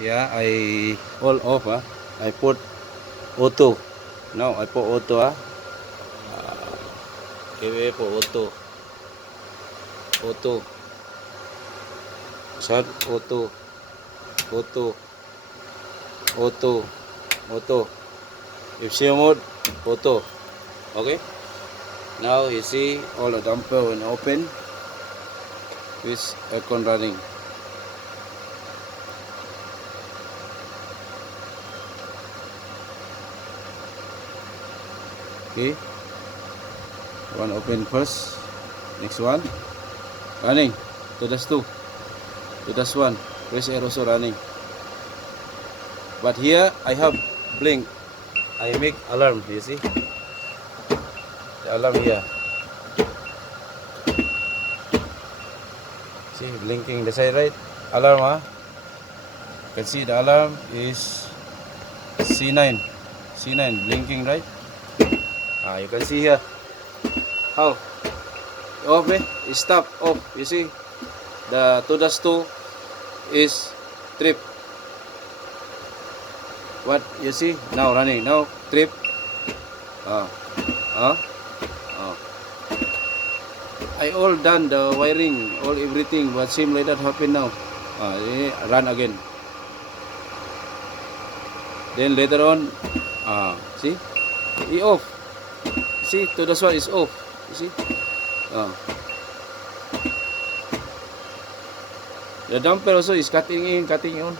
Yeah, I all off. I put auto. Now I put auto. Okay, put auto. Auto. Start auto. Auto. Auto. Auto. If see mode, auto. Okay. Now you see all the damper when open with aircon running. Okay. One open first. Next one. Running. To das 2. To das 1. Press air also running. But here I have blink. I make alarm. You see? The alarm here. See, blinking the side, right? Alarm, You can see the alarm is C9. C9 blinking, right? You can see here. How? Off, stop, off. You see? The 2-2 is trip. What you see? Now running. Now trip. I all done the wiring, all everything, but seem like that happen now. Run again. Then later on, see, off. See, to this one is off. You see, the damper also is cutting in, cutting on.